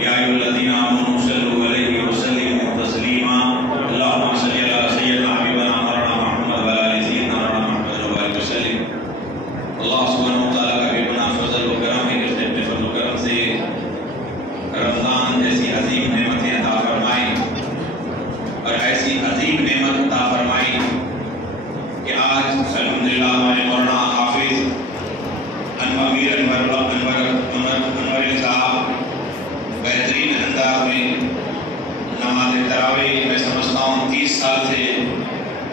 یا ایھا الذین آمنوا صلوا علیہ وسلموا تسلیما اللهم صل علی سیدنا حبیبنا مولانا محمد و علی سیدنا مولانا محمد و بارک وسلم. اللہ سبحانہ و تعالیٰ کا بے پناہ فضل و کرم ہے کہ اپنے فضل و کرم سے رمضان جیسی عظیم نعمتیں عطا فرمائیں اور ایسی عظیم نعمت عطا فرمائیں کہ آج الحمدللہ ہمارے مولانا حافظ انور صاحب بہترین انداز میں نماز تراویح میں سمجھتا ہوں 30 سال سے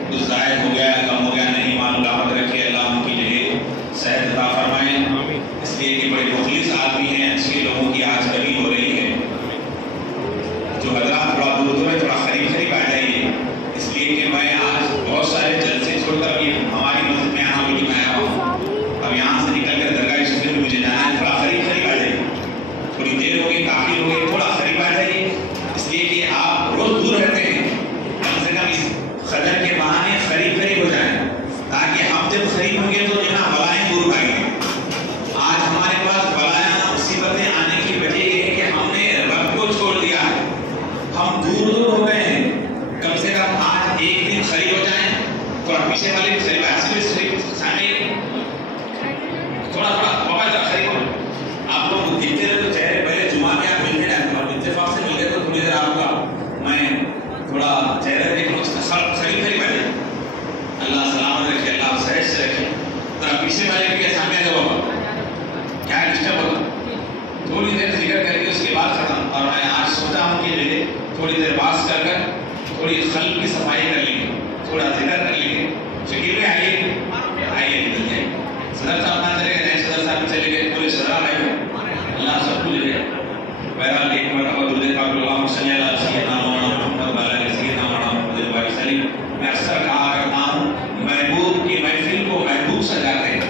کچھ زائد ہو گیا کم ہو گیا نہیں معلوم، رحمت رکھے اللہ ان کی جگہ صحت عطا فرمائیں. اس لیے کہ بڑے مخلص آدمی ہیں، اچھے لوگوں کی آج کمی ہو رہی ہے. جو حضرات تھوڑا دور دور ہے تھوڑا قریب آ جائیے، اس لیے کہ میں آج بہت سارے جلسے چھوڑ کر بھی ہماری مسجد میں آنا بھی نہیں آیا ہوں. اب یہاں سے نکل کر درگاہ شریف میں مجھے جانا ہے، تھوڑا قریب آ جائیے. تھوڑی دیر ہو گئی، کافی ہو گئی، تھوڑا قریب آ جائیے. اس لیے کہ آپ روز دور رہتے ہیں، کم سے کم اس قدر کے بہانے قریب ہو جائیں تاکہ ہم جب قریب ہوں گے تو جہاں بلائیں دور بھاگیں. آج ہمارے پاس بلائیں مصیبتیں آنے کی وجہ یہ ہے کہ ہم نے رب کو چھوڑ دیا ہے، ہم دور ہو گئے ہیں. کم سے کم آج ایک دن قریب ہو جائیں. تھوڑا پیچھے والے قریب تھوڑا قریب ہو. آپ لوگ دیکھتے رہے تو چہرے پہلے جمعہ کے آپ ملتے رہتے اور اتفاق سے مل گئے تو تھوڑی دیر آپ کا میں تھوڑا چہرے دیکھ لوں، اس کا قریب آ جائے. اللہ سلامت رکھے، اللہ صحت سے رکھے. ذرا پیچھے والے کے سامنے آ جاؤ، کیا ڈسٹرب ہوگا. تھوڑی دیر ذکر کر کے اس کے بعد ختم. اور میں آج سوچا ہوں کہ تھوڑی دیر باز کر تھوڑی قلب کی صفائی کر لیں گے، تھوڑا ذکر کر لیں گے. شکیل میں آئیے نکل جائے. صدر صاحب نہ چلے گئے، نئے صدر صاحب چلے گئے، پورے صدر آئے ہوئے. اللہ سب کو لے گئے. بہرحال ایک مرتبہ درود پاک اللہم صلی علی سیدنا مولانا محمد و علی سیدنا مولانا محمد و بارک وسلم. میں اکثر کہا کرتا ہوں، محبوب کی محفل کو محبوب سجاتے ہیں،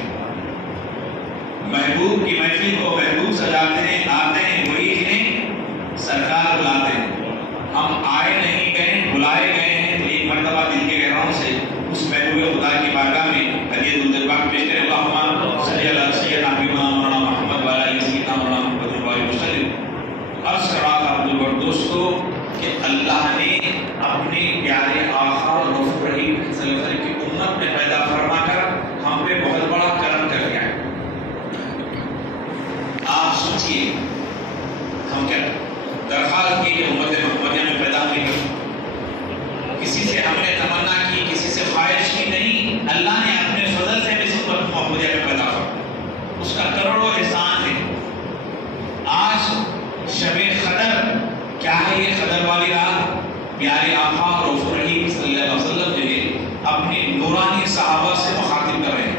محبوب کی محفل کو محبوب سجاتے ہیں. آتے ہیں وہی جنہیں سرکار بلاتے ہیں. ہم آئے نہیں گئے، بلائے گئے ہیں. تو ایک مرتبہ دل کے گہراؤں سے اس محبوب خدا کی بارگاہ میں ہدیہ درود پاک پیش کریں. اللہم صلی علی سیدنا حبیبنا مولانا محمد و علی سیدنا مولانا محمد و بارک وسلم. عرض کر رہا تھا عبد البردوس کو کہ اللہ نے اپنے پیارے آقا رسول رحیم صلی اللہ علیہ وسلم کی امت میں پیدا فرما کر ہم پہ بہت بڑا کرم کر دیا ہے. آپ سوچئے ہم کیا درخواست کی کہ امت محمدیہ میں پیدا نہیں کر. کسی سے ہم نے تمنا کی، کسی سے خواہش کی نہیں. اللہ نے اپنے فضل سے بھی امت محمدیہ میں پیدا کر، اس کا کروڑوں احسان ہے. آج شب قدر کیا ہے؟ یہ قدر والی رات پیارے آقا رسول رحیم صلی اللہ علیہ وسلم جو اپنے نورانی صحابہ سے مخاطب کر رہے ہیں.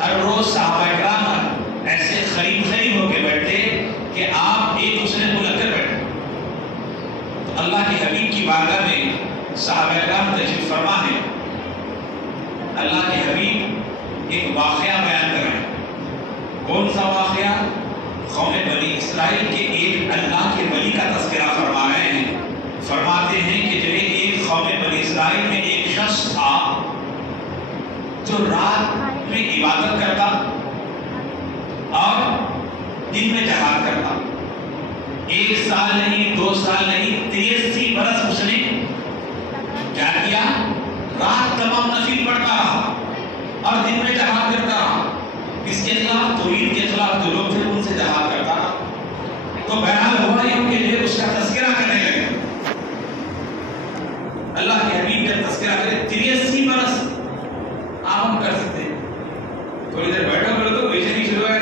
ہر روز صحابہ اکرام ایسے قریب ہو کے بیٹھتے کہ آپ ایک دوسرے کو لگ کر بیٹھتے. تو اللہ کے حبیب کی بارگاہ میں صحابہ اکرام تشریف فرما ہے. اللہ کے حبیب ایک واقعہ بیان کر رہے ہیں. کون سا واقعہ؟ قوم بنی اسرائیل کے ایک اللہ کے ولی کا تذکرہ فرما رہے ہیں. فرماتے ہیں کہ جب ایک قوم بنی اسرائیل میں ایک شخص تھا جو رات میں عبادت کرتا اور دن میں جہاد کرتا. 1 سال نہیں، 2 سال نہیں، 83 برس اس نے کیا کیا؟ رات تمام نفل پڑھتا رہا اور دن میں جہاد کرتا رہا. اس کے خلاف، توحید کے خلاف جو لوگ تھے ان سے جہاد کرتا رہا. تو بہرحال ہوا یہ کہ اس کا تذکرہ کرنے لگے. اللہ کے حبیب کا تذکرہ کرے. 83 برس آپ ہم کر سکتے ہیں. تھوڑی دیر بیٹھو بولو تو پیچھے نہیں شروع ہے.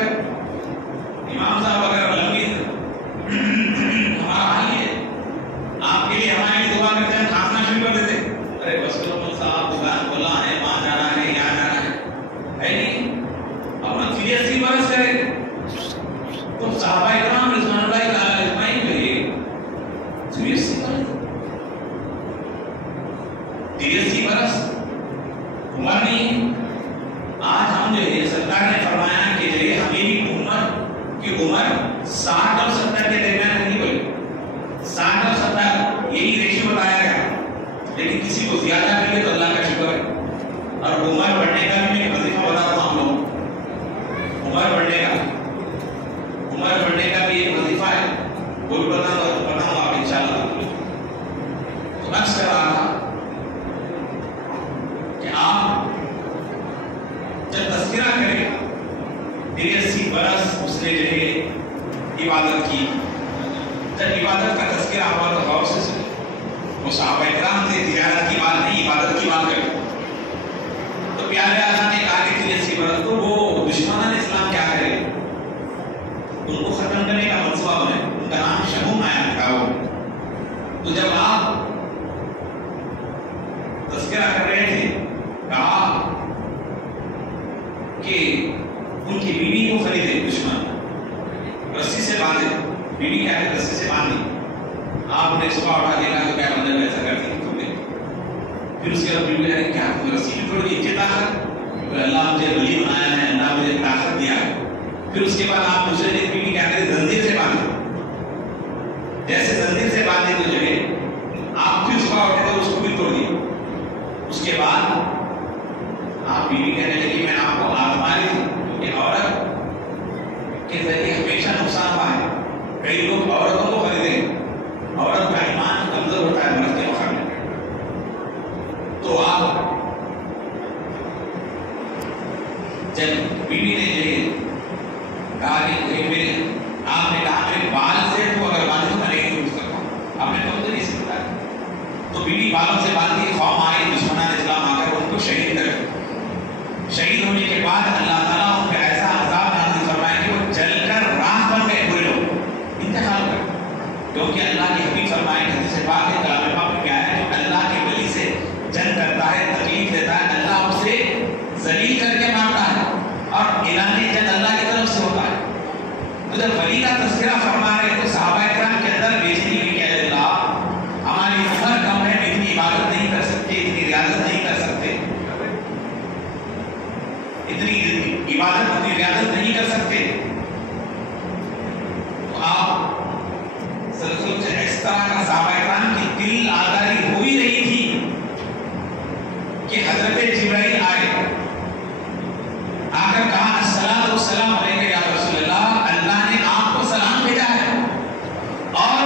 امام صاحب اگر لمبی ہمارا حال یہ آپ کے لیے ہمارے لیے دعا کرتے ہیں، کھانسنا شروع کر دیتے. ارے بس کرو صاحب، دکان کھولا ہے، وہاں جانا ہے، یہاں جانا ہے نہیں. اپنا 83 برس کرے تو صحابہ اکرام رضوان اللہ تعالی اجمعین کے لیے 83 برس عمر نہیں. آج ہم جو ہے سرکار نے فرمایا کہ جو ہے ہمیں بھی عمر کی عمر 60 اور 70 کے درمیان نہیں بولی. 60 اور 70 یہی ریشیو بتایا گیا. لیکن کسی کو زیادہ ملے تو اللہ کا شکر ہے. اور عمر بڑھنے کا بھی میں وظیفہ بتاتا ہوں. ہم لوگ عمر بڑھنے کا بھی ایک وظیفہ ہے. وہ بھی بتاؤں آپ انشاءاللہ. تو عرض کر رہا تھا کہ آپ جب تذکرہ کریں 83 برس اس نے جو ہے عبادت کی، جب عبادت کا تذکرہ ہوا تو غور سے سنیں. وہ صحابہ اکرام سے تجارت کی بات نہیں، عبادت کی بات کریں. تو پیارے آقا نے کہا کہ 83 برس تو وہ دشمنان اسلام کیا کرے، ان کو ختم کرنے کا منصوبہ بنے. ان کا نام شموم آیا تھا. تو جب آپ تذکرہ کر رہے تھے کہا کہ ان کی بیوی کو خریدے دشمن، رسی سے باندھے. بیوی کیا ہے؟ رسی سے باندھی. آپ نے صبح اٹھا دینا تو کیا بندہ ایسا کرتی تم نے. پھر اس کے بعد بیوی نے کیا تم رسی میں تھوڑی اتنی طاقت، اللہ مجھے ولی بنایا ہے، اللہ مجھے طاقت دیا ہے. پھر اس کے بعد آپ دوسرے دن بیوی کیا کرتے زنجیر سے باندھے. جیسے زنجیر سے باندھے تو جو ہے آپ پھر صبح اٹھے تو اس کو بھی توڑ دیا. اس کے بعد آپ بیوی کہنے لگی میں آپ کو آزما رہی تھی کہ عورت کے ذریعے ہمیشہ نقصان ہوا ہے. کئی لوگ عورتوں کو خریدیں، عورت کا ایمان کمزور ہوتا ہے مرد کے مقابلے. تو آپ جب بیوی نے یہ کہا کہ میرے آپ نے کہا میرے بال سے تو اگر باندھے تو میں نہیں ڈوب سکتا ہوں، آپ نے کہا نہیں سکتا ہے. تو بیوی بالوں سے باندھی، قوم آئی دشمنان اسلام آ کر ان کو شہید کر. شہید ہونے کے بعد اللہ تعالیٰ ان پہ ایسا عذاب نازل فرمایا کہ وہ جل کر راکھ بن گئے پورے لوگ، انتقال کر. کیونکہ اللہ کے حبیب فرمائے حدیث پاک ہے، کلام پاک میں کیا ہے، جو اللہ کے ولی سے جنگ کرتا ہے، تکلیف دیتا ہے، اللہ اسے ذلیل کر کے مارتا ہے اور اعلان جنگ اللہ کی طرف سے ہوتا ہے. تو جب ولی کا تذکرہ فرما رہے تو صحابہ کرام کے اندر بےچینی ہوئی کہ اللہ ہماری عمر کم ہے، اتنی عبادت نہیں کر سکتے، اتنی ریاضت نہیں کر سکتے، اتنی عبادت اتنی ریاضت نہیں کر سکتے. تو آپ سلسل سے اس طرح کا صحابہ کرام کی دل آزاری ہو ہی رہی تھی کہ حضرت جبرائیل آئے، آ کر کہا الصلاۃ والسلام علیک یا رسول اللہ، اللہ نے آپ کو سلام بھیجا ہے. اور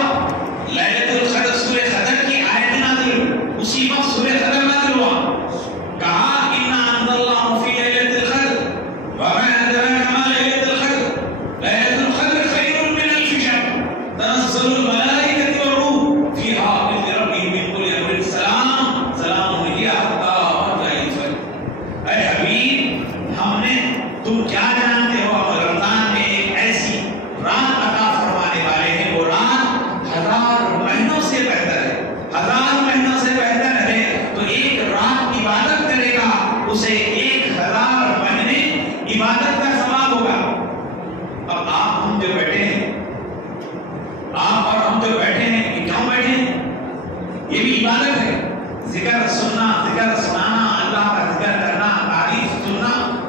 لیلۃ القدر سورہ قدر کی آیت نازل ہوئی، اسی وقت سورہ قدر نازل ہوا. کہا انا انزلناہ فی لیلۃ القدر وما ادراک ما لیلۃ القدر لیلۃ القدر خیر من الف شہر تنزل الملائکۃ والروح فیہا باذن ربہم من کل امر سلام سلام ہی حتی مطلع الفجر. اے حبیب ہم نے تم کیا جانتے ہو رمضان میں ایک ایسی رات عطا فرمانے والے ہیں، وہ رات 1000 مہینوں سے بہتر ہے. 1000 مہینوں سے بہتر ہے. تو ایک رات عبادت کرے گا اسے 1000 مہینے عبادت کا ثواب ہوگا. اب آپ ہم جو بیٹھے ہیں، آپ اور ہم جو بیٹھے ہیں، یہ کیوں بیٹھے ہیں؟ یہ بھی عبادت ہے. ذکر سننا، ذکر سنانا، اللہ کا ذکر کرنا، تعریف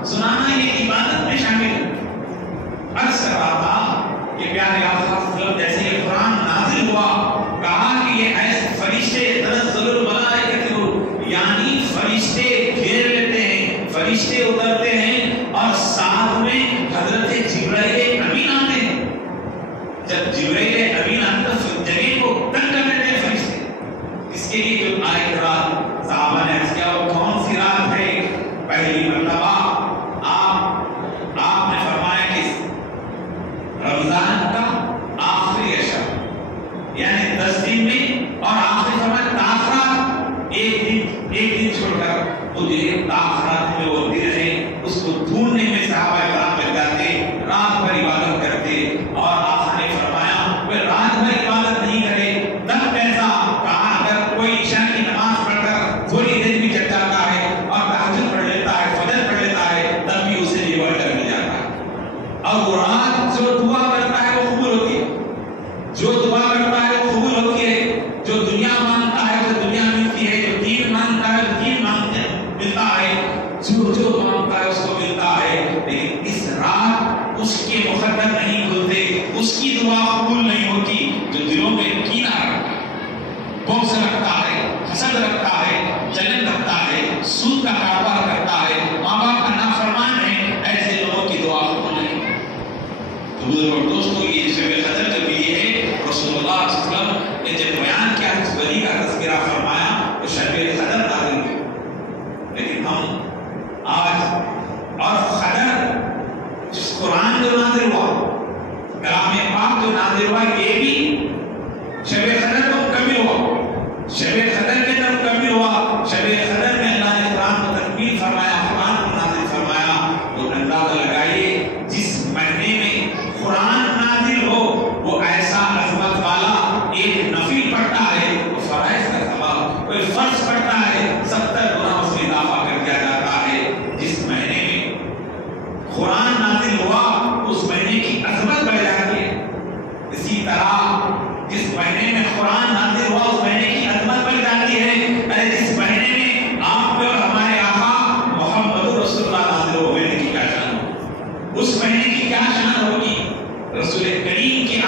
سنانا یہ عبادت میں شامل ہے. عرض کر رہا تھا کہ پیارے آقا صلی اللہ علیہ وسلم جیسے یہ قرآن نازل ہوا، کہا کہ یہ ایسے فرشتے تنزل الملائکۃ، یعنی فرشتے گھیر لیتے ہیں، فرشتے اترتے ہیں اور ساتھ میں حضرت جبرائیل امین آتے ہیں. جب جبرائیل امین آتے تو جگہ کو تنگ کر دیتے ہیں فرشتے. اس کے لیے جو آیت رات صحابہ نے اس کیا وہ کون سی رات ہے؟ پہلی مرتبہ آپ نے فرمایا کہ رمضان کا آخری عشر یعنی 10 دن میں، اور آخری فرمایا تاخرات ایک دن چھوڑ کر وہ دن تاخرات میں وہ دن ہے، اس کو ڈھونڈنے میں صحابہ کرام لگ جاتے، رات بھر عبادت کرتے. اور آقا نے فرمایا وہ رات بھر عبادت نہیں کرے تب کیسا؟ کہا اگر کوئی عشاء کی نماز پڑھ کر تھوڑی دیر بھی جگ جاتا ہے اور تہجد پڑھ لیتا ہے، فجر پڑھ لیتا ہے، تب بھی اسے ریوارڈ مل جاتا ہے. اور وہ رات جو دعا کرتا ہے وہ قبول ہوتی ہے، جو دعا کرتا ہے وہ قبول ہوتی ہے. جو دنیا مانگتا ہے وہ دنیا ملتی ہے، جو دین مانگتا ہے وہ دین ملتا ہے، جو مانگتا ہے اس کو ملتا ہے. لیکن اس رات اس کے مقدر نہیں کھلتے، اس کی دعا قبول نہیں ہوتی. جو دلوں میں کینہ رکھتا ہے، بغض رکھتا ہے، حسد رکھتا ہے، جلن رکھتا ہے، سود کا کاروبار کرتا ہے، ماں باپ کا نافرمان ہے، ایسے لوگوں کی دعا قبول نہیں. تو دوستوں یہ شب قدر جو بھی ہے رسول کلام پاک جو نازل ہوا یہ بھی شب قدر کو مکمل ہوا، شب قدر کے اندر مکمل ہوا۔ شب قدر میں اللہ نے قرآن کو تکمیل فرمایا، قرآن کو نازل فرمایا۔ تو اندازہ لگائیے جس مہینے میں قرآن نازل ہو وہ ایسا عظمت والا ایک نفل پڑھتا ہے وہ فرائض کا ثواب، کوئی فرض پڑھتا ہے 70 گنا اس میں اضافہ کر دیا جاتا ہے۔ جس مہینے میں قرآن نازل ہوا اس مہینے کی عظمت بڑھ جاتی ہے۔ اسی طرح جس مہینے میں قرآن نازل ہوا اس مہینے کی عظمت بڑھ جاتی ہے۔ ارے جس مہینے میں آپ پہ اور ہمارے آقا محمد رسول اللہ نازل ہو مہینے کی کیا شان ہوگی، اس مہینے کی کیا شان ہوگی۔ رسول کریم کی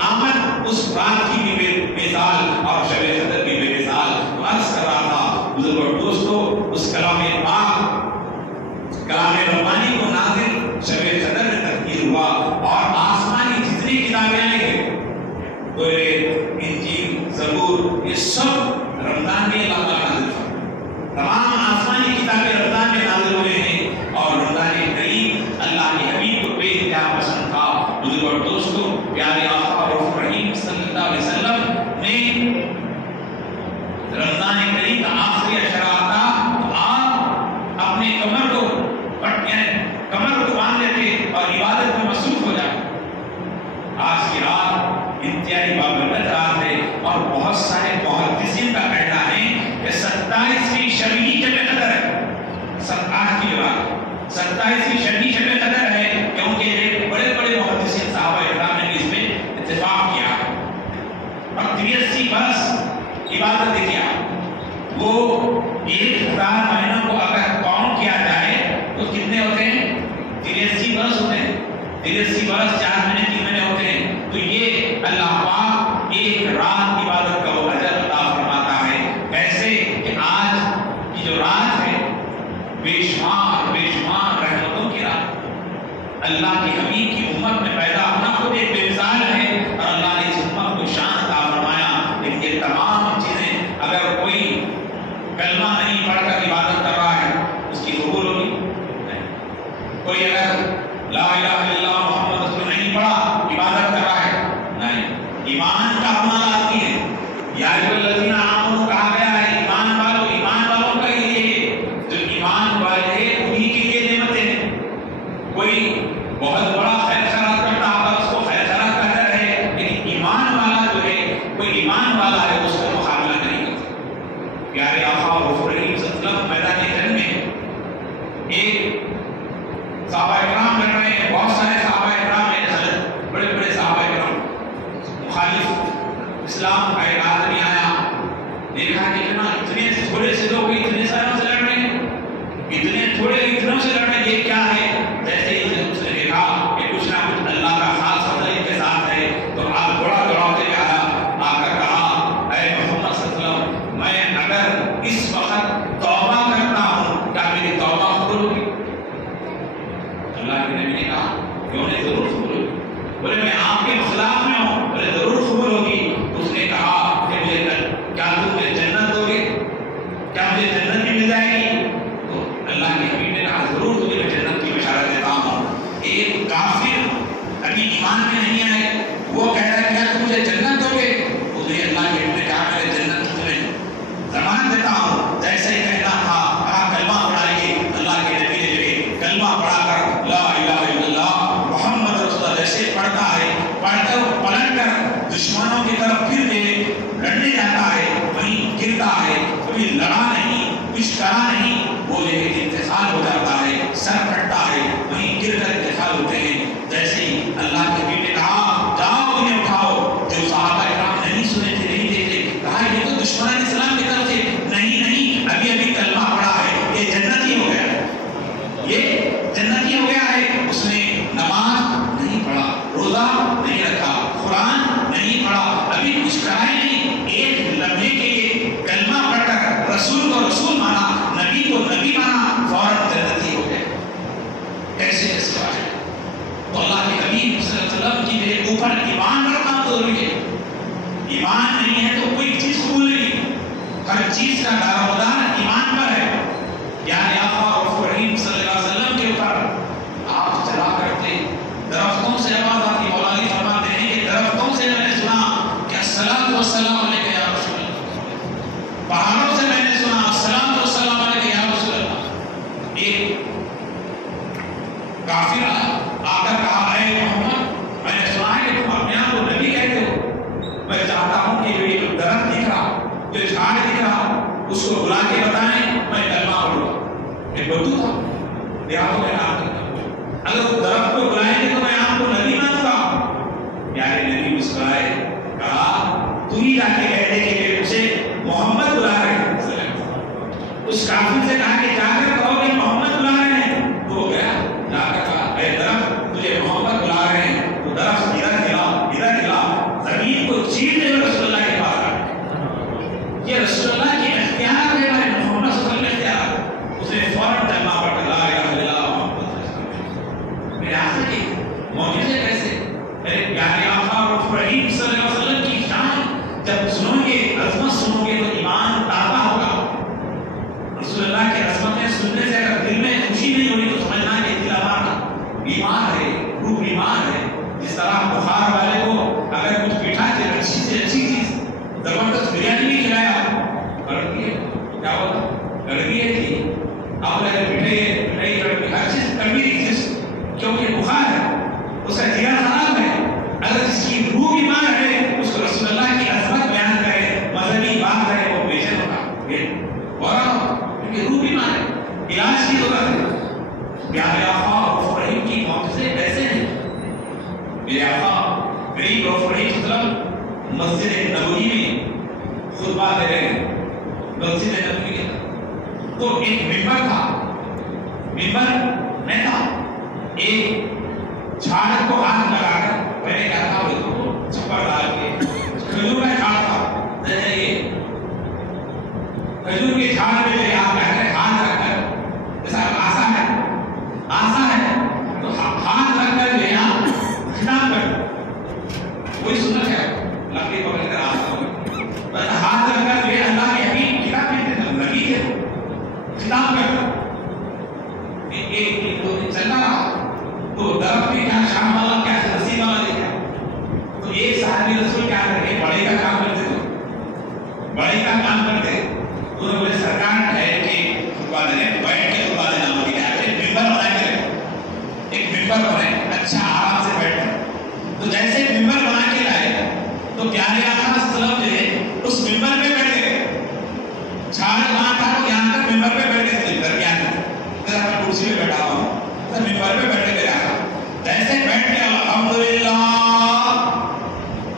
آمد اس رات کی بھی بے مثال اور شب قدر کی بے مثال۔ عرض کر رہا تھا بزرگ اور دوستو، اس کلام پاک کلام ربانی کو نازل شب قدر میں تکمیل ہوا، اور آسمانی جتنی کتابیں آئی ہیں تورات، انجیل، زبور، یہ سب رمضان میں اللہ تعالیٰ نازل فرمائے۔ تمام آسمانی کتابیں رمضان میں نازل ہوئے ہیں، اور رمضان کریم اللہ کے حبیب کو بے انتہا پسند تھا۔ بزرگ اور دوستو، پیارے آقا رؤوف رحیم صلی اللہ علیہ وسلم نے رمضان کریم کا آخری اشرا آتا تو آپ اپنے کمر کو باندھ لیتے اور عبادت میں مصروف ہو جاتے۔ آج کی رات انتہائی بابرکت رات ہے، اور بہت سارے محدثین کا کہنا ہے کہ 27ویں شب ہی شب قدر ہے۔ آج کی رات 27ویں شب ہی شب قدر ہے، کیونکہ بڑے بڑے محدثین صحابہ اکرام نے اس میں اتفاق کیا ہے۔ اور 83 برس عبادت کیا، وہ 1000 مہینوں کو اگر کاؤنٹ کیا جائے تو کتنے ہوتے ہیں؟ 83 برس ہوتے ہیں۔ 83 برس 4 مہینے 3 مہینے ہوتے ہیں۔ تو یہ اللہ پاک ایک رات عبادت کا وہ اجر عطا فرماتا ہے۔ کیسے کہ آج کی جو رات ہے بے شمار رحمتوں کی رات، اللہ کے حبیب کی امت میں پیدا ہونا خود ایک بے مثال ہے، اور اللہ نے اس امت کو شان عطا فرمایا۔ لیکن یہ تمام چیزیں اگر کوئی کلمہ نہیں پڑھ کر عبادت کر رہا ہے اس کی قبول ہوگی؟ کوئی اگر لا الہ الا اللہ محمد رسول اللہ نہیں پڑھا عبادت کر رہا ہے؟ نہیں۔ ایمان کا ہونا لازمی ہے۔ یا ایھا الذین آمنوا کہا گیا ہے ایمان والوں کا یہ ہے، جو ایمان والے ہیں انہی کے لیے نعمتیں ہیں۔ کوئی بہت بڑا خیر خیرات کرتا ہے اس کو خیر خیرات کا ڈر ہے، لیکن ایمان والا جو ہے کوئی ایمان والا ہے اس کا مقابلہ نہیں کرتا۔ پیارے آقا رسول کریم صلی اللہ علیہ وسلم میدان جنگ میں ایک صحابہ اکرام لڑ رہے ہیں، بہت سارے صحابہ اکرام ہیں، بڑے بڑے صحابہ اکرام، مخالف اسلام کا ایک آدمی آیا، دیکھا کہ اتنے تھوڑے سے لوگ اتنے ساروں سے لڑ رہے ہیں، اتنے تھوڑے اتنوں سے لڑ رہے ہیں، یہ کیا ہے؟ جیسے ہی اس نے دیکھا کہ کچھ نہ کچھ اللہ کا خاص فضل ان کے ساتھ ہے، تو آپ دوڑاتے آیا، آ کر کہا اے محمد صلی اللہ علیہ وسلم، میں اگر اس وقت توبہ کرتا ہوں کیا میری توبہ قبول ہوگی؟ اللہ کے نبی نے کہا کیوں نہیں، ضرور قبول ہوگی۔ بولے میں آپ کے خلاف میں ہوں، بولے ضرور قبول ہوگی۔ اس نے کہا کہ کیا تم مجھے جنت دو گے، کیا مجھے جنت بھی مل جائے گی؟ تو اللہ کے حبیب نے کہا ضرور تجھے میں جنت کی بشارت دیتا ہوں۔ ایک کافر ابھی ایمان میں نہیں آئے، وہ کہہ رہا ہے کیا تم مجھے جنت دو گے؟ اس نے اللہ کے حبیب نے کہا میں جنت کی تمہیں ضمانت دیتا ہوں۔ جیسے ہی کہنا تھا کہا کلمہ پڑھائیے، اللہ کے نبی نے جو کلمہ پڑھا کر لا الہ الا اللہ محمد رسول اللہ جیسے پڑھتا ہے، پڑھ کر پلٹ کر دشمنوں کی طرف پھر کے لڑنے جاتا ہے، وہیں گرتا ہے، کبھی لڑا نہیں، کچھ کرا نہیں، وہ لیکن انتقال ہو جاتا ہے، سر پھٹتا ہے، وہیں گر کر انتقال ہوتے ہیں۔ جیسے ہی اللہ کے حبیب نے کہا جاؤ انہیں اٹھاؤ، جو صحابہ اکرام نہیں سنے تھے، نہیں دیکھتے، کہا یہ تو دشمنان اسلام کی طرف سے نہیں، ابھی کلمہ پڑھا ہے، یہ جنتی ہو گیا ہے، یہ جنتی ہو گیا ہے۔ اس نے نماز نہیں پڑھا، روزہ نہیں رکھا، قرآن نہیں پڑھا، ابھی کچھ کرا ہی نہیں، ایک لمحے کے لیے کلمہ پڑھ کر رسول کو رسول مانا، نبی کو نبی مانا، فوراً جنتی ہو گیا۔ کیسے بات ہے؟ تو اللہ کے حبیب صلی اللہ علیہ وسلم کی میرے اوپر ایمان رکھنا ضروری ہے۔ ایمان نہیں ہے تو کوئی چیز قبول نہیں، ہر چیز کا دارومدار ایمان پر ہے۔ یعنی آقا رسول کریم صلی اللہ علیہ وسلم کے اوپر آپ چلا کرتے درختوں سے آواز آتی، مولا علی فرماتے جو جھاڑ دکھ رہا اس کو بلا کے بتائیں میں کلمہ پڑھوں گا. ایک بدو تھا دیہاتوں میں کام کرتا. اگر وہ درخت کو بلائیں گے تو میں آپ کو نبی مانوں گا. پیارے نبی مسکرائے, کہا تو ہی جا کے کہہ دے کہ مجھے محمد بلا رہے ہیں. اس کافر سے کہا کہ جا کر کہو کہ محمد بلا رہے ہیں. تو وہ گیا, جا کر کہا اے درخت تجھے محمد بلا رہے ہیں. تو درخت ادھر ہلا, زمین کو چیر دے رسول اللہ کے پاس آ. یہ رسول اللہ کے اختیار ہے, محمد صلی اللہ علیہ وسلم کے اختیار. اس نے فوراً کلمہ پڑھ لا الہ الا اللہ محمد رسول اللہ. میرے آخر کی معجزے کیسے, میرے پیارے آقا اور رحیم صلی اللہ علیہ وسلم کی شان جب سنو گے, عظمت سنو گے تو ایمان تازہ ہوگا. رسول اللہ کی عظمتیں سننے سے اگر دل میں خوشی نہیں ہوگی تو سمجھنا کہ دل ہمارا بیمار ہے, روح بیمار ہے. جس طرح بخار والے کو اگر کچھ میٹھا اچھی سے اچھی چیز زبردست بریانی بھی کھلایا, کڑکی ہے کیا ہوتا, کڑکی ہے تھی آپ نے اگر مٹھائی کڑکی ہر چیز کڑکی ایگزسٹ کیونکہ بخار ہے, اس کا جگر خراب ہے. اگر جس کی روح بیمار ہے اس کو رسول اللہ کی عظمت بیان کرے, مذہبی بات کرے, وہ بے چین ہوگا, کیونکہ روح بیمار ہے, علاج کی ضرورت ہے. پیارے آقا اور رحیم کی معجزے کیسے ہیں. میرے آقا غریب اور رحیم وسلم مسجد نبوی میں خطبہ دے رہے ہیں. مسجد نبوی کے تو ایک ممبر تھا, ممبر نہیں تھا, ایک جھاڑ کو ہاتھ لگا کر میں نے کہا تھا وہ چھپر ڈال کے کھجور کا جھاڑ تھا, یہ کھجور کے جھاڑ میں لے آپ ہاتھ رکھ کر, جیسا آسا ہے تو ہاتھ رکھ کر لے آپ خطاب کر, وہی سننا چاہے لکڑی پکڑ کر آسا ہاتھ رکھ کر لے اللہ کے حبیب کتاب میں نبی ہے خطاب کر. ایک دو دن چلنا رہا تو درخت میں کیا شام والا کیا نصیب والا دیکھا, تو ایک صحابی رسول کیا کرے, بڑے کا کام کرتے تھے, بڑے کا کام کرتے. تو بولے سرکار ٹھہر کے خطبہ دے, بیٹھ کے خطبہ دینا ہوگی, ممبر بنا کے ایک ممبر بنائے اچھا آرام سے بیٹھ کر. تو جیسے ممبر بنا کے لائے تو پیارے آقا صلی اللہ علیہ وسلم اس ممبر پہ بیٹھ گئے. جھاڑ وہاں تھا تو یہاں تک ممبر پہ بیٹھ گئے, ممبر کیا ہے میں کرسی پہ بیٹھا ہوں, ممبر پہ بیٹھے میرے آقا جیسے بیٹھ کے الحمدللہ,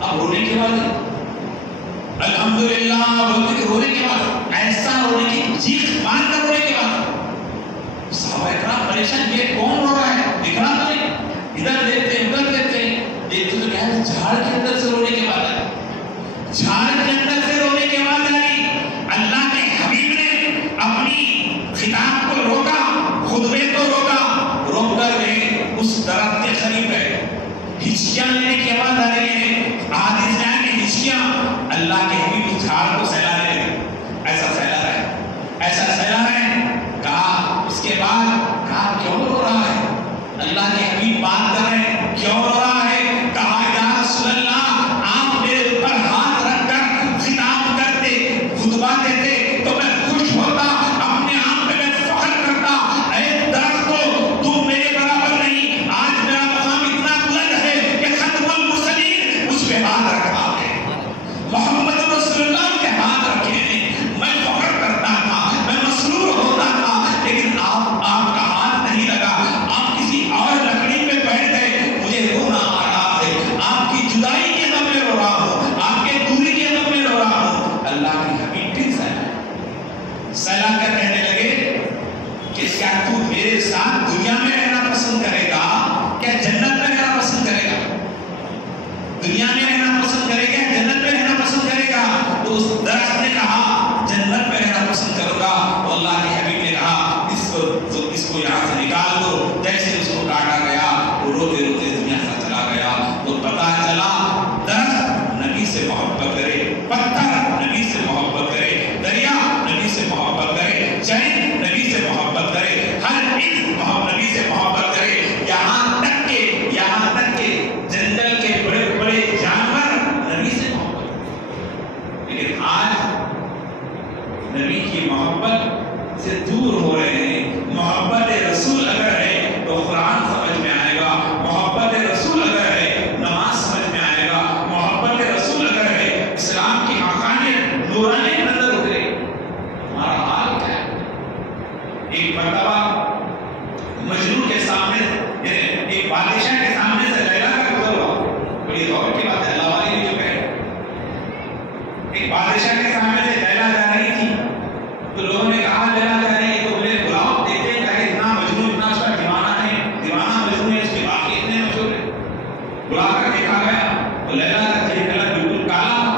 اب رونے کے بعد الحمدللہ بولتے کہ رونے کے بعد ایسا رونے کی چیخ مار کر رونے کے بعد صحابہ اکرام پریشان, یہ کون رو رہا ہے, دکھ رہا تو نہیں, ادھر دیکھتے ادھر دیکھتے تو کیا ہے جھاڑ کے اندر سے رونے کے بعد آئی, جھاڑ کے اندر سے رونے کے بعد آئی. اللہ کے حبیب نے اپنی خطاب کو روکا, خطبے کو روکا, روک کر اس درخت کے قریب گئے. ہچکیاں لینے کی آواز آ رہی ہے, حدیث میں آئے کہ ہچکیاں اللہ کے حبیب اس جھاڑ کو سہلا رہے ہیں, ایسا سہلا رہے. کہا اس کے بعد کہا کیوں رو رہا ہے, اللہ کے حبیب بات کر رہے ہیں, کیوں رو رہا ہے. کہا یا رسول اللہ آپ میرے اوپر ہاتھ رکھ کر خطاب کرتے, خطبہ دیتے تو میں خوش ہوتا, اپنے آپ پہ میں فخر کرتا. اے درخت کو تم میرے برابر نہیں, آج میرا مقام اتنا بلند ہے کہ ختم المرسلین اس پہ ہاتھ رکھا ہے, محمد رسول اللہ کے ہاتھ رکھے ہیں. میں فخر کرتا تھا, میں مسرور ہوتا تھا, لیکن آپ کا ہاتھ نہیں لگا, آپ کسی اور لکڑی پہ بیٹھ گئے. مجھے رونا آ رہا ہے, آپ کی جدائی کے غم میں رو رہا ہوں, آپ کے دوری کے غم میں رو رہا ہوں. اللہ کے حبیب پھر سہلا کر کہنے لگے کہ کیا تو میرے ساتھ دنیا میں رہنا پسند کرے گا, کیا جنت میں رہنا پسند کرے گا, دنیا میں رہنا پسند کرے گا, جنت میں رہنا پسند کرے گا. تو اس درخت نے کہا جنت میں رہنا پسند کروں گا. اللہ کے حبیب نے کہا اس کو یہاں سے نکال دو. جیسے اس کو کاٹا گیا وہ روتے روتے دنیا سے چلا گیا. تو پتا چلا درخت نبی سے محبت کرے, پتھر نبی سے محبت کرے, دریا نبی سے محبت کرے, چین نبی سے محبت کرے, ہر ایک نبی سے محبت کرے. یہاں تک کہ جنگل کے بڑے بڑے جانور نبی سے محبت کرے. لیکن آج نبی کی محبت سے دور ہو رہے ہیں. محبت رسول اگر ہے تو قرآن سمجھ میں آئے گا, محبت رسول اگر ہے نماز سمجھ میں آئے گا, محبت رسول اگر ہے اسلام کی حقانیت ایک بادشاہ کے سامنے سے لیلا جا رہی تھی تو لوگوں نے کہا لیلا جا رہی ہے تو بولے بلاؤ دیکھتے ہیں اتنا مجنون اتنا اس کا دیوانہ مجنون ہے اس کے باقی اتنے مشہور ہے. بلا کر دیکھا گیا تو لیلا کا چہرہ کلر بالکل کالا تھا.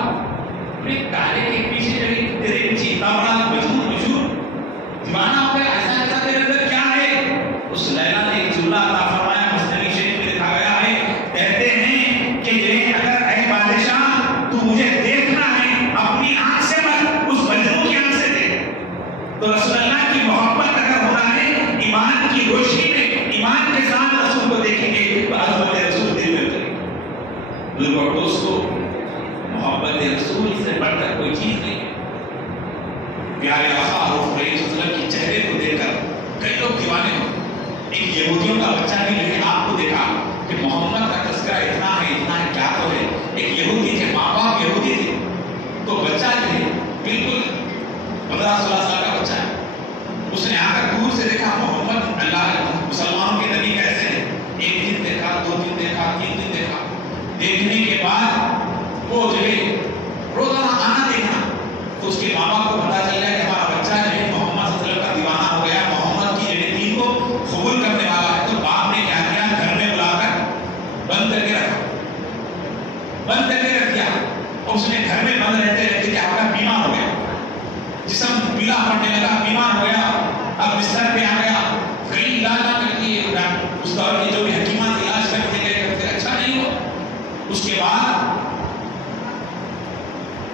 کالے کے پیچھے تیرے پیچھے اتنا بڑا مجنون مشہور دیوانہ ہو گیا ایسا ایسا تیرے اندر کیا ہے؟ اس لیلا نے ایک جملہ عطا فرمایا مسنوی شریف میں لکھا گیا ہے کہتے ہیں کہ یہ اگر اے بادشاہ تو مجھے دیکھنا ہے اپنی آنکھ سے مت اس مجنون کی آنکھ سے دیکھ. تو رسول اللہ کی محبت اگر ہونا ہے ایمان کی روشنی میں ایمان کے ساتھ رسول کو دیکھیں گے تو عظمت رسول دل میں اترے گی. بزرگوں دوستو محبت رسول سے بڑھ کر کوئی چیز نہیں. پیارے آقا حضرت صلی اللہ علیہ وسلم کے چہرے کو دیکھ کر کئی لوگ دیوانے ہو. ایک یہودیوں کا بچہ بھی لیکن آپ کو دیکھا کہ محمد کا تذکرہ اتنا ہے کیا تو ہے. ایک یہودی تھے ماں باپ یہودی تھے تو بچہ جو ہے بالکل 15-16 سال کا بچہ ہے. اس نے آ کر دور سے دیکھا محمد اللہ مسلمانوں کے نبی کیسے ہیں. ایک دن دیکھا 2 دن دیکھا 3 دن دیکھا. دیکھنے کے بعد وہ جو ہے روزانہ آنا دیکھنا تو اس کے ماں باپ کو پتا چل گیا کہ ہمارا بچہ جو ہے محمد صلی اللہ علیہ وسلم کا دیوانہ ہو گیا محمد کی جو دین کو قبول کرنے والا ہے. تو باپ نے کیا کیا گھر میں بلا کر بند کر کے رکھا رکھ دیا. اور اس نے گھر میں بند رہتے رہتے کیا ہوگا بیمار ہو گیا جسم پیلا پڑنے لگا بیمار ہو گیا. اب بستر پہ آ گیا کئی علاج کر کے اس دور کے جو بھی حکیمات علاج کرتے گئے اچھا نہیں ہوا. اس کے بعد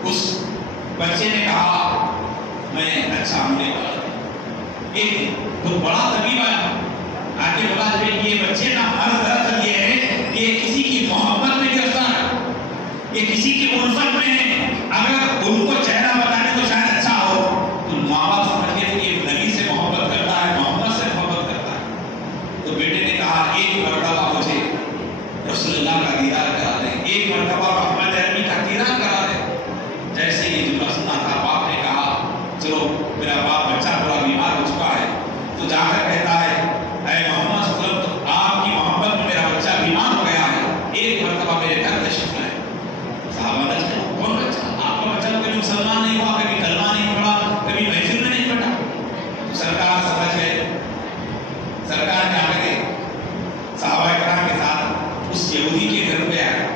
اس بچے نے کہا میں اچھا ہونے والا. ایک بہت بڑا طبیب آیا آگے بولا یہ بچے نا ہر دراصل یہ ہے کہ یہ کسی کی محبت میں گرفتار ہے یہ کسی کی الفت میں ہے. اگر ان کو چہرہ بتانے تو شاید اچھا ہو تو ماں باپ سمجھ گئے کہ یہ نبی سے محبت کرتا ہے محمد سے محبت کرتا ہے. تو بیٹے نے کہا ایک مرتبہ مجھے رسول اللہ کا دیدار کرا دیں ایک مرتبہ محمد عربی کا دیدار کرا دیں. جیسے یہ جملہ سنا تھا باپ نے کہا چلو میرا باپ بچہ بڑا بیمار ہو چکا ہے تو جا کر کہتا ہے اے محمد صلی اللہ علیہ وسلم آپ کی محبت میں میرا بچہ بیمار ہو گیا ہے ایک مرتبہ میرے گھر تشریف لائیں. صحابہ نے کہا کون بچہ آپ کا بچہ کبھی مسلمان نہیں ہوا کبھی کلمہ نہیں پڑھا کبھی محفل میں نہیں پڑھا. تو سرکار سمجھ گئے سرکار کیا کرے صحابہ کرام کے ساتھ اس یہودی کے گھر پہ آئے.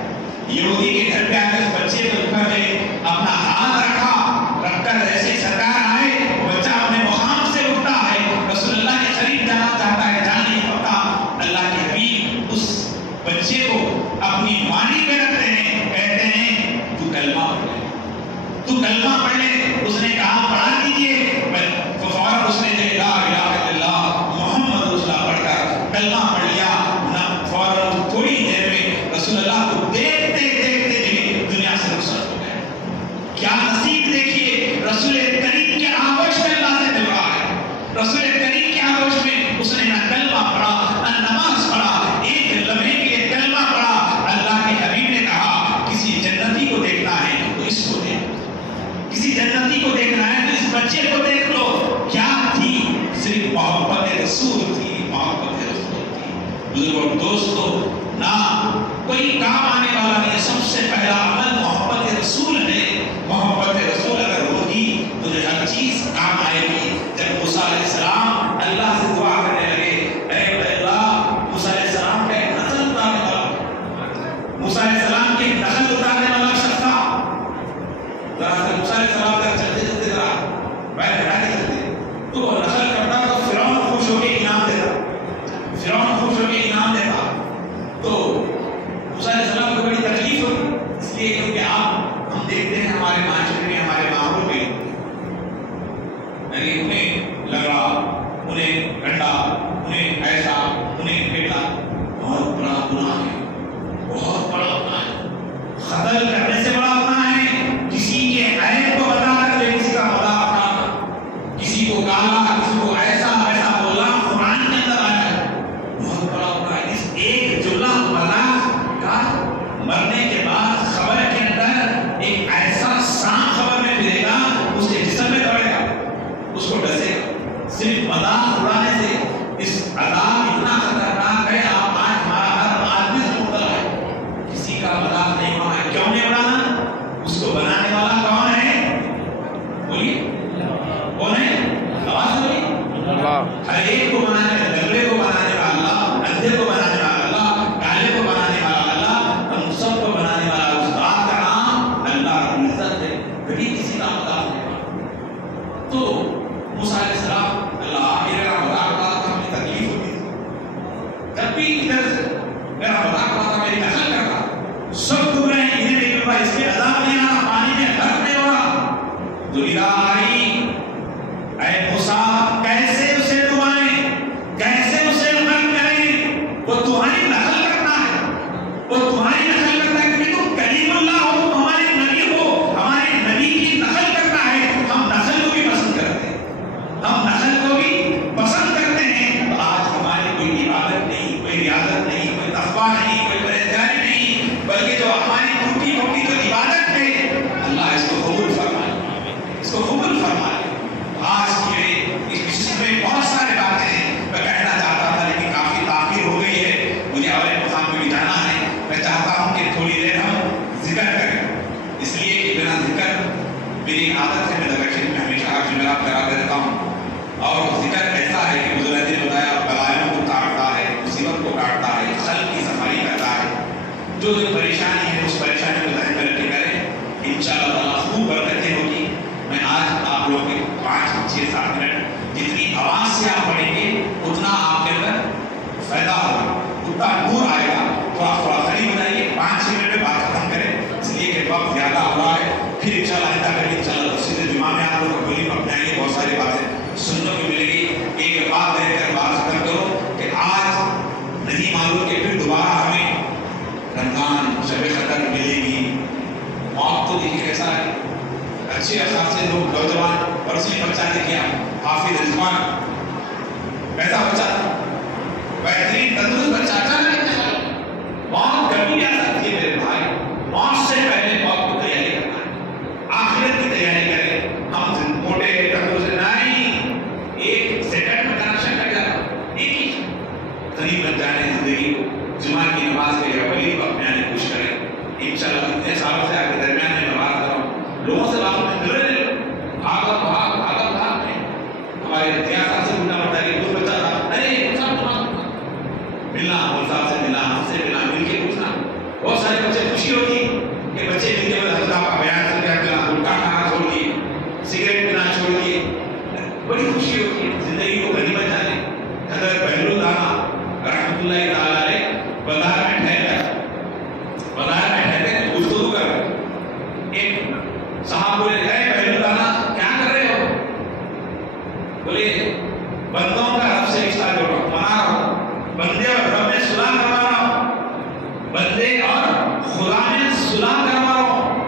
یہودی کے گھر پہ آ کر اس بچے کو اوپر میں اپنا ہاتھ رکھ کر ایسے سرکار آئے بچہ اپنے مقام سے اٹھتا ہے رسول اللہ کے قریب جانا چاہتا ہے جان نہیں پاتا. اللہ کے حبیب اس بچے کو اپنی مانی پہ رکھتے ہیں کہتے ہیں تو کلمہ پڑھ لے. اس نے کہا پڑھا دیجیے فوراً اس نے لا الہ الا اللہ محمد رسول اللہ پڑھ کر کلمہ پڑھ لیا. فوراً تھوڑی دیر میں رسول اللہ کو دیکھتے دنیا سے رخصت ہو گئے. کیا نصیب دیکھیے رسول کریم کے آغوش میں اللہ سے مل رہا ہے. رسول کریم کے آغوش میں اس نے نہ کلمہ پڑھا نہ نماز پڑھا ایک لمحے کے لیے کلمہ پڑھا. اللہ کے حبیب نے کہا کسی جنتی کو دیکھنا ہے تو اس کو دیکھ کسی جنتی کو دیکھنا ہے تو اس بچے کو دیکھ لو. کیا تھی صرف محبت رسول تھی محبت رسول تھی. بزرگوں دوستو نہ کوئی کام آنے والا نہیں. سب سے پہلا عمل محبت رسول ہے. محبت رسول اگر ہوگی تو جو ہر چیز کام آئے گی. جب موسیٰ علیہ السلام اللہ سے دعا کرنے لگے اے اللہ موسیٰ علیہ السلام کا ایک نسل اتارنے والا موسیٰ علیہ السلام کے نسل اتارنے والا شخص تھا. ذرا موسیٰ علیہ السلام کا چلتے چلتے ذرا پیر ہٹا کے چلتے تو وہ نسل کرتا تو فرعون خوش ہو کے انعام دیتا. تو موسیٰ علیہ السلام کو بڑی تکلیف ہوئی اس لیے کیونکہ آپ ہم دیکھتے ہیں ہمارے معاشرے میں ہمارے ماحول میں انہیں لگڑا انہیں گنڈا انہیں ایسا انہیں پیٹا بہت بڑا گناہ ہے. بہت بڑا گناہ ہے. قتل کرنے سے بڑا گناہ ہے. کسی کے عیب کو بتا کر کسی کا مذاق اڑانا کسی کو گالا کسی کو ایسا ایسا بولا قرآن کے اندر آیا ہے. بہت بڑا گناہ ہے. اس ایک جملہ مذاق کا مرنے کے بعد خبر کے تو موسیٰ علیہ السلام اللہ میرا مذاق اڑاتا تھا، مجھے تکلیف ہوتی تھی، جب بھی ادھر سے میرا مذاق اڑاتا میری نقل کرتا، سب ڈوب رہے ہیں انہیں نہیں مل رہا، اس میں عذاب نہیں آ رہا، پانی میں غرق نہیں ہو رہا، تو ندا آئی اے موسیٰ کیسے اسے ڈبائیں، کیسے اسے غرق کریں، وہ تمہاری نقل کرنا ہے، وہ تمہاری نقل کرنا ہے، کیونکہ تم کلیم اللہ ہو، تم ہمارے نبی ہو، ہمارے نبی کی نقل کرنا ہے، ہم نقل کو بھی پسند کرتے ہیں، ہم نقل کو بھی پسند کرتے ہیں، تو آج ہماری کوئی عبادت نہیں، کوئی ریاضت نہیں، کوئی تقویٰ نہیں، کوئی پرہیزگاری نہیں، بلکہ جو ہماری ٹوٹی پھوٹی جو عبادت ہے اللہ اس کو قبول فرمائے، اس کو قبول فرمائے۔ آج کی اس میں بہت سارے باتیں ہیں میں کہنا چاہتا تھا، لیکن کافی تاخیر ہو گئی ہے، مجھے اگلے مقام پہ بھی جانا ہے، میں چاہتا ہوں کہ تھوڑی دیر ہم ذکر کریں، اس لیے کہ بنا ذکر میری عادت ہے، میں لگا شریف میں ہمیشہ آپ جمعرات کرا دیتا ہوں، اور ذکر ایسا ہے کہ بزرگ نے بتایا بلائیوں کو کاٹتا ہے، مصیبت کو کاٹتا ہے، قلب کی صفائی کرتا ہے، جو پریشانی ہے اس پریشانی کو ذہن میں رکھے کریں، انشاءاللہ تعالیٰ خوب برکتیں ہوگی۔ میں آج آپ لوگوں کے 5-6-7 منٹ جتنی آواز سے آپ پڑھیں گے اتنا آپ کے اندر فائدہ ہوگا، اتنا نور آئے گا، تو آپ تھوڑا قریب ہو جائیے، 5-6 منٹ میں بات ختم کریں، اس لیے کہ وقت زیادہ ہو رہا ہے، پھر انشاءاللہ آئندہ کریں، انشاءاللہ دوسرے جمعہ میں آپ لوگ بولی اپنے آئیں گے، بہت ساری باتیں سننے کو ملے گی۔ ایک بات کہہ کر بات ختم کرو کہ آج نہیں معلوم کہ پھر دوبارہ ہمیں رمضان شب قدر ملے گی، موت تو دیکھیں کیسا ہے، اچھے خاصے لوگ نوجوان پرسنلی بچہ دیکھیں آپ حافظ رضوان کیسا بچہ تھا، بہترین تندرست بچہ، اچانک موت کبھی بھی آ سکتی ہے میرے بھائی، موت سے پہلے موت کو تیاری کرنا ہے، آخرت کی تیاری کریں، ہم موٹے تندرست نہیں، ایک سیکنڈ میں کنیکشن کر جاتا، ایک ہی قریب بن جانے زندگی کو، جمعہ کی نماز کے اولی کو اپنے آنے کوشش کریں، انشاءاللہ اتنے سالوں سے آپ کے درمیان میں بات کر رہا ہوں، لوگوں سے بات میں مل رہے بھاگ میں ہمارے اتحاد سے ملنا پڑتا ہے کہ کوئی بچہ تھا، ارے ملنا صاحب سے ملنا، ہم سے ملنا، مل کے پوچھنا، بہت سارے بچے خوشی ہوتی کہ بچے مل کے حضرت کا بیان کر کے گٹکا کھانا چھوڑ دیے، سگریٹ پینا چھوڑ دیے، بڑی خوشی ہوتی ہے زندگی کو غنیمت جانے۔ حضرت بہلول دانا رحمۃ اللہ تعالیٰ علیہ بازار میں ٹھہرے گفتگو کر، ایک صاحب بولے اے بہلول دانا کیا کر رہے ہو؟ بولے بندوں کا رب سے رشتہ جوڑ رہا ہوں، منا رہا ہوں، بندے اور رب میں صلح کروا رہا ہوں، بندے اور خدا میں صلح کروا رہا ہوں،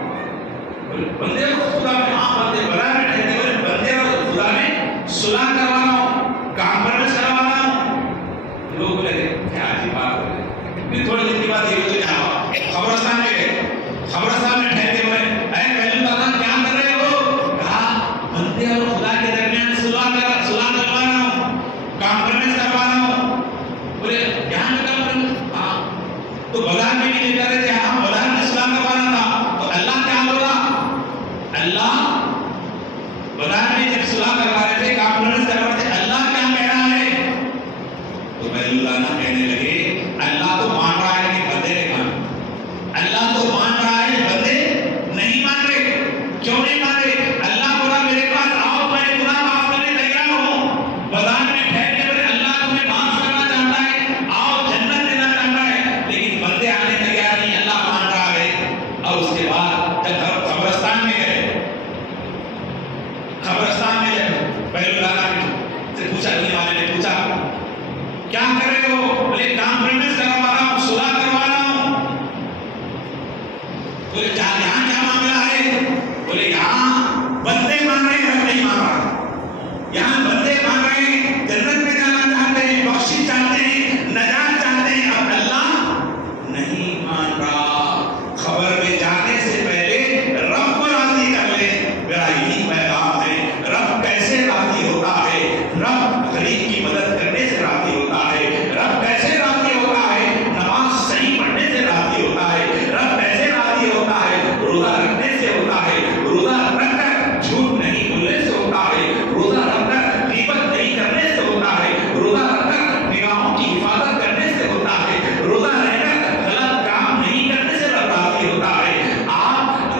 بندے اور خدا میں، ہاں بندے بازار میں ٹھہرے بولے بندے اور خدا میں صلح کروا رہا ہوں، کانفرنس کروا رہا ہوں۔ لوگ بولے کیا عجیب بات ہو رہی ہے، پھر تھوڑی دن کے بعد یہ تو کیا ہوا، قبرستان میں گئے، قبرستان میں ٹھہر کے بولے اے بہلول دانا کیا کر رہے ہو؟ کہا بندے اور خدا کے درمیان صلح کروا رہا ہوں، کانفرنس کروا رہا ہوں۔ بولے یہاں میں کانفرنس؟ ہاں، تو بازار میں بھی نہیں کر رہے تھے؟ ہاں بازار میں صلح کروا رہا تھا، تو اللہ کیا بولا؟ اللہ بازار میں جب صلح کروا رہے تھے، کانفرنس کروا رہے تھے، اللہ کیا کہہ رہا ہے؟ تو بہلول دانا کہنے لگے اللہ تو مان رہا ہے کہ بندے نہیں مان، اللہ تو مان رہا ہے بندے نہیں مان رہے، کیوں نہیں مان رہے؟ اللہ بولا میرے پاس آؤ میں گناہ معاف کرنے تیار ہوں، بازار میں ٹھہر کے بولے اللہ تمہیں معاف کرنا چاہتا ہے، آؤ جنت دینا چاہتا ہے، لیکن بندے آنے تیار نہیں، اللہ مان رہا ہے۔ اور اس کے بعد جب قبرستان میں گئے، قبرستان میں جب بہلول دانا سے پوچھا، دنیا والے نے پوچھا کیا کر رہے ہو؟ بولے کانفرنس کروا رہا ہوں، صلح کروا رہا ہوں۔ بولے یہاں کیا معاملہ ہے؟ بولے یہاں بندے مان رہے ہیں، نہیں مان رہا، یہاں بندے مان رہے ہیں، جنت میں جانا چاہتے ہیں، بخشش چاہتے ہیں، نجات چاہتے ہیں، اب اللہ نہیں مان رہا۔ خبر میں جانے سے پہلے رب کو راضی کر لے، میرا یہی پیغام ہے۔ رب کیسے راضی ہوتا ہے؟ رب غریب کی مدد کرنے سے راضی ہوتا ہے، رب کیسے راضی ہوتا ہے؟ نماز صحیح پڑھنے سے راضی ہوتا ہے، رب کیسے راضی ہوتا ہے؟ روزہ رکھنے سے ہوتا ہے، روزہ رکھ کر جھوٹ نہیں بولنے سے ہوتا ہے، روزہ رکھ کر غیبت نہیں کرنے سے ہوتا ہے، روزہ رکھ کر نگاہوں کی حفاظت کرنے سے ہوتا ہے، روزہ رہ کر غلط کام نہیں کرنے سے رب راضی ہوتا ہے۔ آپ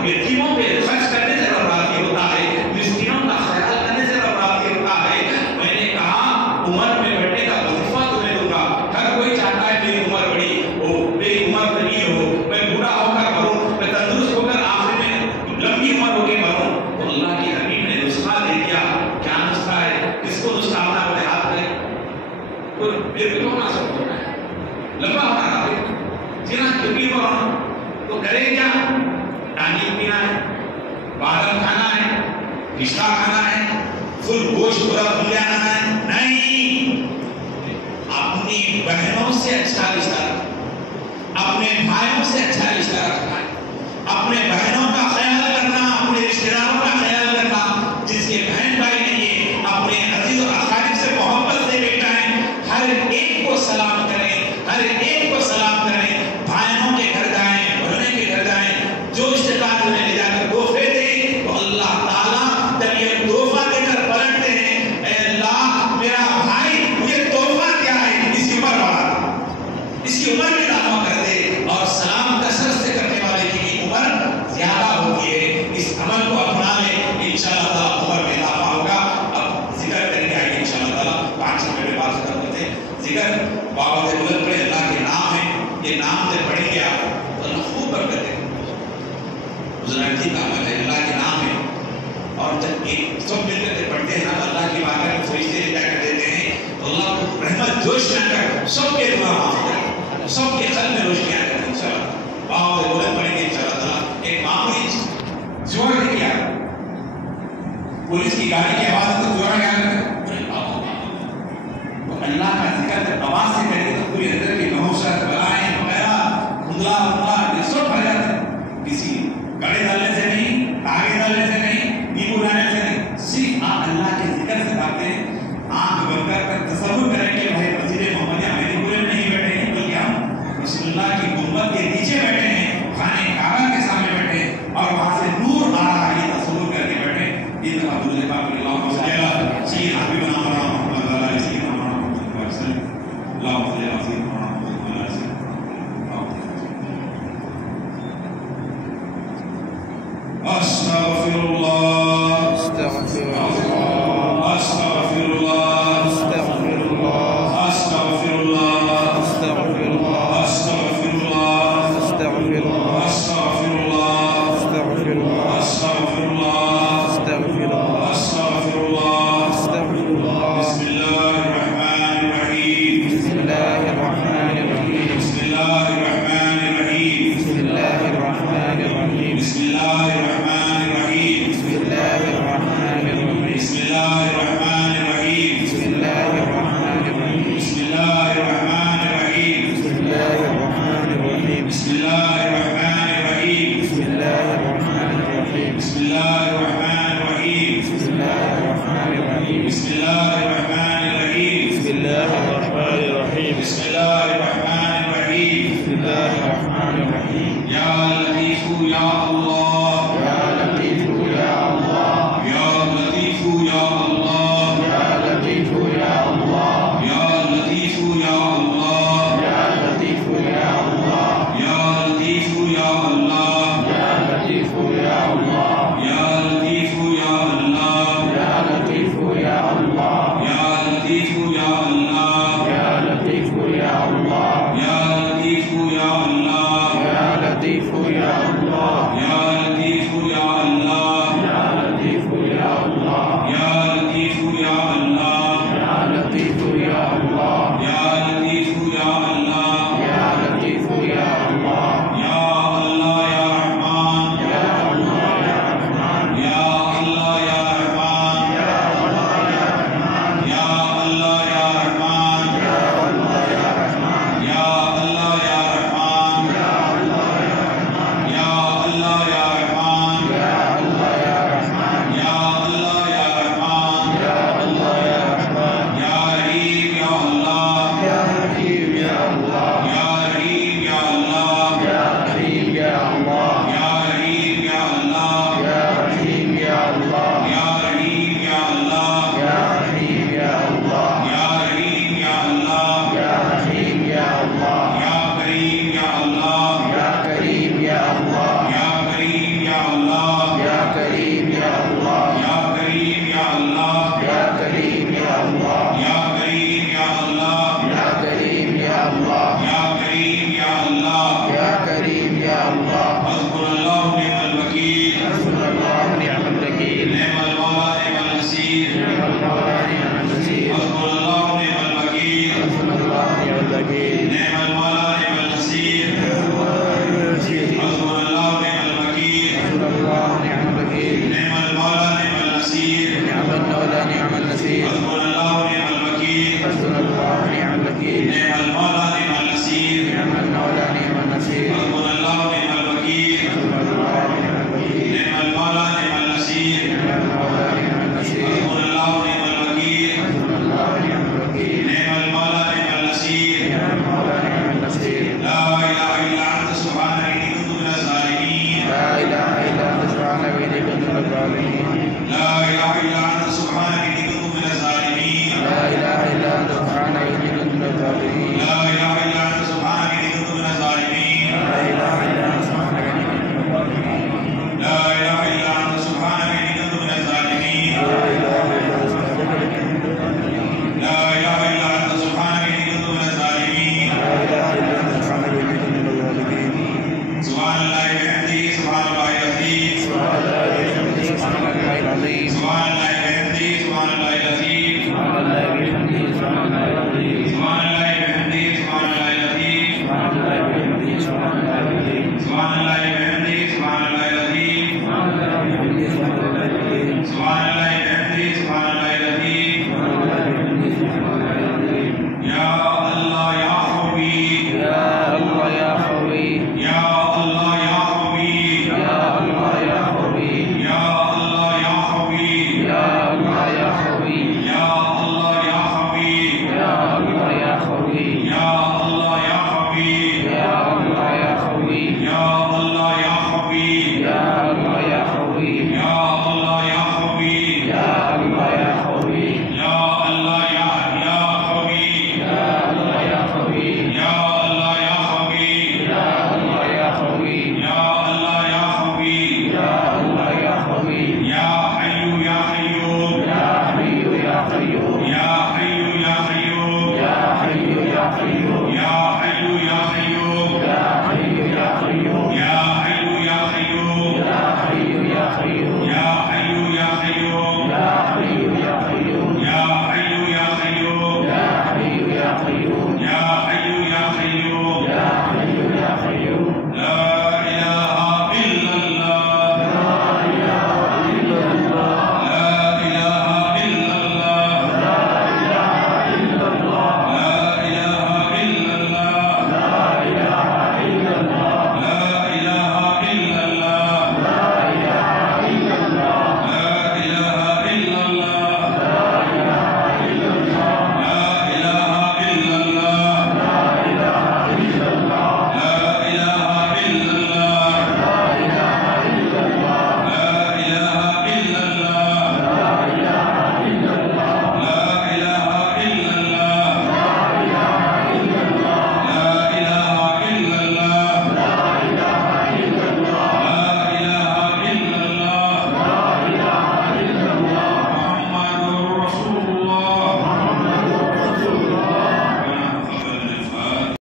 رشتہ کھانا ہے، فل گوشت پورا بھولیا کھانا ہے، نہیں، اپنی بہنوں سے اچھا رشتہ رکھنا، اپنے بھائیوں سے اچھا رشتہ رکھنا ہے، اپنے بہنوں کا خیال کرنا، اپنے رشتہ داروں کا خیال کرنا، جس کے بہن بھائی نہیں ہے اپنے عزیز و اقارب سے محبت سے پیش آئیں، ہر ایک کو سلام کریں، ہر ایک کو سلام کریں، بھائیوں کے گھر جائیں، بہنوں کے گھر جائیں، جو استطاعت میں لے جا کر تحفے دیں تو اللہ تعالیٰ جب یہ تحفہ دے کر پلٹتے ہیں، اے اللہ میرا بھائی مجھے تحفہ کیا ہے، اس کی عمر بڑھا، اس کی عمر میں اضافہ کر دے، اور سلام کثرت سے کرنے والے کی عمر زیادہ ہوتی ہے، اس عمل کو اپنا لیں، انشاءاللہ تعالیٰ عمر میں اضافہ ہوگا۔ اب ذکر کریں گے آئیے انشاءاللہ تعالیٰ، 5 منٹ میں بات کرتے ہیں، ذکر بابا سے بلند پڑے، اللہ کے نام ہے، یہ نام سے پڑھیں گے آپ تو اللہ خوب برکت ہے، بزرگی کا عمل ہے، اللہ کے نام ہے، اور جب ایک سب مل کر پڑھتے ہیں نا اللہ کی بارگاہ میں فرشتے لے جا کر دیتے ہیں تو اللہ کو رحمت جوش میں کر سب کے دعا معاف کرے، سب کے قلب میں روشنی آ جاتی ہے انشاءاللہ۔ بابا سے بلند پڑھیں گے انشاءاللہ تعالیٰ۔ ایک معمولی جوڑ نہیں کیا، پولیس کی گاڑی کی آواز تو جوڑا گیا ہے، اللہ کا ذکر جب آواز سے کرے تو پوری اندر کی نحوست بلائیں وغیرہ خندلا یہ سب بھر جاتے ہیں، کسی گڑے ڈالنے سے نہیں، آگے ڈالنے سے نہیں، نیبو ڈالنے سے نہیں، صرف آپ اللہ کے ذکر سے باتیں آنکھ بند کر تصور کریں کہ بھائی مسجد محمدیہ میری پورے میں نہیں بیٹھے ہیں بلکہ ہم رسول اللہ کی گنبد کے نیچے بیٹھے ہیں، خانے کعبہ کے سامنے بیٹھے ہیں اور وہاں سے نور آ رہا ہے، یہ تصور کر کے بیٹھے ہیں۔ یہ دفعہ حضور پاک اللہ صلی اللہ علیہ سید حبیبنا محمد علیہ سیدنا محمد صلی اللہ علیہ وسلم۔ استغفر اللہ استغفر اللہ استغفر اللہ استغفر اللہ استغفر اللہ استغفر اللہ استغفر اللہ استغفر اللہ استغفر اللہ استغفر اللہ استغفر اللہ استغفر اللہ استغفر اللہ استغفر اللہ۔ بسم اللہ الرحمن الرحیم، بسم اللہ الرحمن الرحیم، بسم اللہ الرحمن الرحیم، بسم اللہ الرحمن الرحیم، بسم اللہ الرحمن الرحیم، بسم اللہ الرحمن الرحیم، بسم اللہ الرحمن الرحیم، بسم اللہ الرحمن الرحیم، بسم اللہ الرحمن الرحیم، بسم اللہ الرحمن الرحیم، بسم اللہ الرحمن الرحیم، بسم اللہ الرحمن الرحیم، بسم اللہ الرحمن الرحیم، بسم اللہ الرحمن الرحیم، بسم اللہ الرحمن الرحیم، بسم اللہ الرحمن الرحیم، بسم اللہ الرحمن الرحیم، بسم اللہ الرحمن الرحیم۔ یا لطیف یا اللہ، یا لطیف یا اللہ، یا لطیف یا اللہ، یا لطیف یا اللہ، یا لطیف یا اللہ، یا لطیف یا اللہ، یا لطیف یا اللہ، یا لطیف یا اللہ، یا لطیف یا اللہ، یا لطیف یا اللہ، یا لطیف یا اللہ، یا لطیف یا اللہ، یا لطیف یا اللہ، یا لطیف یا اللہ، یا لطیف لا الہ الا انت